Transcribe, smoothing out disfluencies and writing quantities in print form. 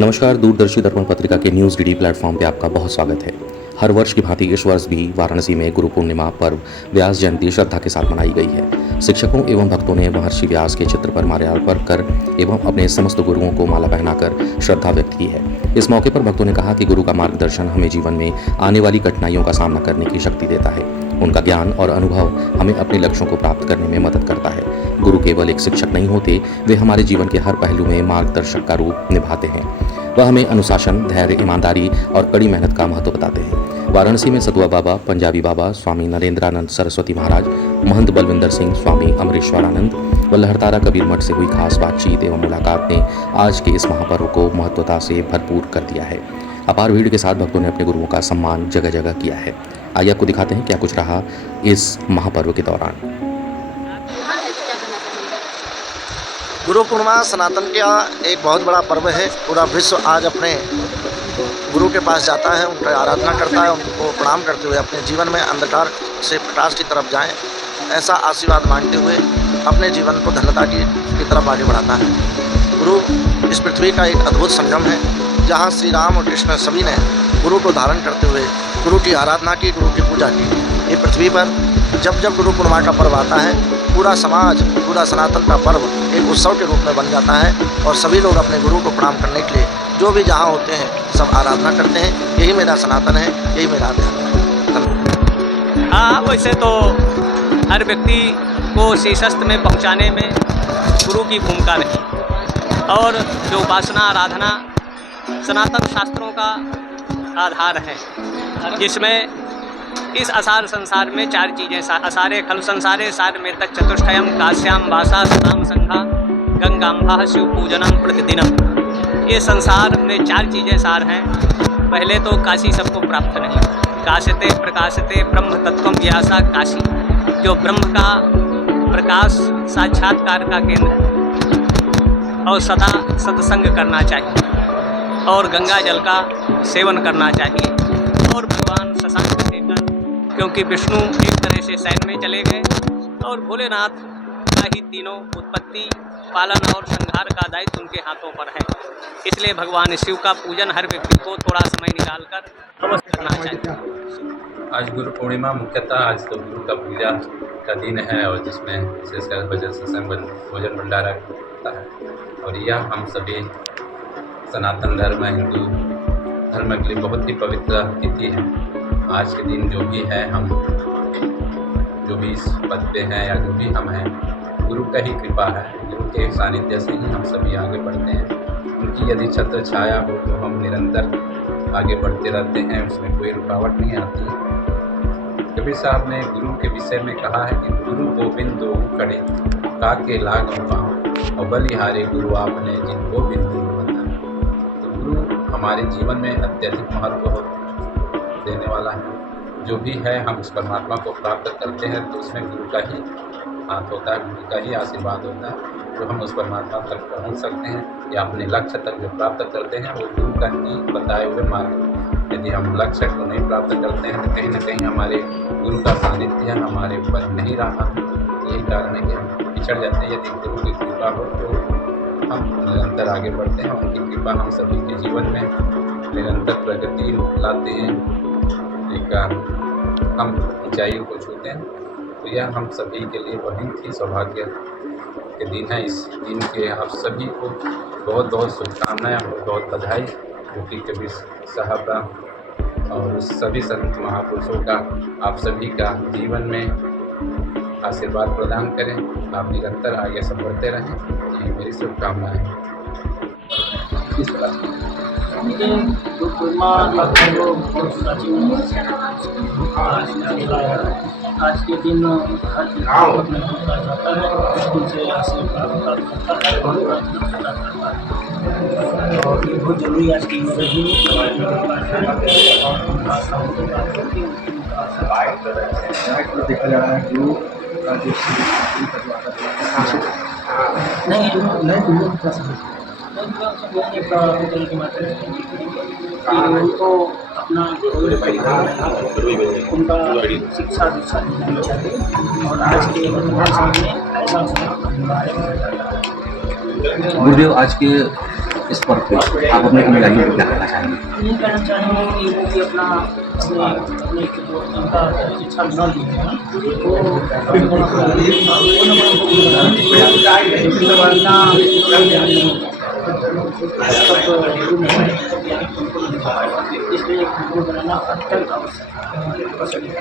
नमस्कार। दूरदर्शी दर्पण पत्रिका के न्यूज़ डीडी प्लेटफॉर्म पे आपका बहुत स्वागत है। हर वर्ष की भांति इस वर्ष भी वाराणसी में गुरु पूर्णिमा पर्व व्यास जयंती श्रद्धा के साथ मनाई गई है। शिक्षकों एवं भक्तों ने महर्षि व्यास के चित्र पर माल्यार्पण कर एवं अपने समस्त गुरुओं को माला पहनाकर श्रद्धा व्यक्त की है। इस मौके पर भक्तों ने कहा कि गुरु का मार्गदर्शन हमें जीवन में आने वाली कठिनाइयों का सामना करने की शक्ति देता है। उनका ज्ञान और अनुभव हमें अपने लक्ष्यों को प्राप्त करने में मदद करता है। गुरु केवल एक शिक्षक नहीं होते, वे हमारे जीवन के हर पहलू में मार्गदर्शक का रूप निभाते हैं। वह हमें अनुशासन, धैर्य, ईमानदारी और कड़ी मेहनत का महत्व बताते हैं। वाराणसी में सतुआ बाबा, पंजाबी बाबा, स्वामी नरेंद्रानंद सरस्वती महाराज, महंत बलविंदर सिंह, स्वामी अमरेश्वरानंद व लहरतारा कबीर मठ से हुई खास बातचीत एवं मुलाकात ने आज के इस महापर्व को महत्वता से भरपूर कर दिया है। अपार भीड़ के साथ भक्तों ने अपने गुरुओं का सम्मान जगह जगह किया है। आइए आपको दिखाते हैं क्या कुछ रहा इस महापर्व के दौरान। गुरु पूर्णिमा सनातन का एक बहुत बड़ा पर्व है। पूरा विश्व आज अपने गुरु के पास जाता है, उनका आराधना करता है, उनको प्रणाम करते हुए अपने जीवन में अंधकार से प्रकाश की तरफ जाएं, ऐसा आशीर्वाद मांगते हुए अपने जीवन को धन्यता की तरफ आगे बढ़ाता है। गुरु इस पृथ्वी का एक अद्भुत संगम है, जहाँ श्री राम और कृष्ण सभी ने गुरु को धारण करते हुए गुरु की आराधना की, गुरु की पूजा की। ये पृथ्वी पर जब जब गुरु पूर्णिमा का पर्व आता है, पूरा समाज, पूरा सनातन का पर्व एक उत्सव के रूप में बन जाता है और सभी लोग अपने गुरु को प्रणाम करने के लिए जो भी जहाँ होते हैं सब आराधना करते हैं। यही मेरा सनातन है, यही मेरा अध्यात्म है। हाँ, वैसे तो हर व्यक्ति को शीर्षस्थ में पहुँचाने में गुरु की भूमिका रही और जो उपासना आराधना सनातन शास्त्रों का आधार है, जिसमें इस असार संसार में चार चीज़ें असारे खलु संसारे सार में तक चतुष्टयम काश्याम वासा सताम संघा गंगाम्भा शिव पूजनम प्रतिदिनम। ये संसार में चार चीज़ें सार हैं। पहले तो काशी सबको प्राप्त नहीं। काशते प्रकाशते ब्रह्म तत्वम व्यासा काशी, जो ब्रह्म का प्रकाश साक्षात्कार का केंद्र है और सदा सत्संग करना चाहिए और गंगा जल का सेवन करना चाहिए और भगवान शशांक देकर, क्योंकि विष्णु एक तरह से सैन में चले गए और भोलेनाथ का ही तीनों उत्पत्ति, पालन और संहार का दायित्व उनके हाथों पर है। इसलिए भगवान शिव का पूजन हर व्यक्ति को थोड़ा समय निकालकर अवश्य करना चाहिए। आज गुरु पूर्णिमा मुख्यतः आज तो गुरु का पूजा का दिन है और जिसमें विशेषकर भजन सत्संग भोजन भंडारा होता है और यह हम सभी सनातन धर्म, हिंदू धर्म के लिए बहुत ही पवित्र तिथि है। आज के दिन जो भी है, हम जो भी इस पद पे हैं या जो भी हम हैं, गुरु का ही कृपा है। गुरु के सानिध्य से ही हम सभी आगे बढ़ते हैं। उनकी यदि छत्र छाया हो तो हम निरंतर आगे बढ़ते रहते हैं, उसमें कोई रुकावट नहीं आती। कबीर साहब ने गुरु के विषय में कहा है कि गुरु गोविंद दो खड़े काके लाग पाओ और बलिहारे गुरु आपने जिनको बिंदु बता। तो गुरु हमारे जीवन में अत्यधिक महत्व देने वाला है। जो भी है हम उस परमात्मा को प्राप्त करते हैं तो उसमें गुरु का ही हाथ होता है, गुरु का ही आशीर्वाद होता है। तो हम उस परमात्मा तक पहुंच सकते हैं या अपने लक्ष्य तक जो प्राप्त करते हैं वो गुरु का ही बताए हुए मार्ग। यदि हम लक्ष्य को नहीं प्राप्त करते हैं तो कहीं ना कहीं हमारे गुरु का सानिध्य हमारे ऊपर नहीं रहा। यही कारण है कि हम पिछड़ जाते हैं। यदि गुरु की कृपा हो तो हम निरंतर आगे बढ़ते हैं। उनकी कृपा हम सभी के जीवन में निरंतर प्रगति लाते हैं, एक हम ऊंचाइयों को छूते हैं। तो यह हम सभी के लिए बहुत ही सौभाग्य के दिन है। इस दिन के आप सभी को बहुत बहुत शुभकामनाएं, बहुत बधाई, जो कि कबीर साहब का और सभी संत महापुरुषों का आप सभी का जीवन में आशीर्वाद प्रदान करें। आप निरंतर आगे सब बढ़ते रहें, ये मेरी शुभकामनाएं हैं। गुरु पूर्णिमा आज के दिन हर अपने जाता है, स्कूल से आशीर्वाद करता है और ये बहुत जरूरी आज की रही देखा जा रहा है। गुरु का जो उनको अपना उनका शिक्षा दीक्षा देनी चाहिए और आज के वर्तमान समय में ऐसा गुरुदेव, आज के इस पर्व पे आप अपने अनुयायियों को क्या कहना चाहेंगे? ये कहना चाहेंगे कि वो भी अपना अपने जो उनका शिक्षा न ली है इसलिए गुरु बनाना अत्यंत आवश्यक है।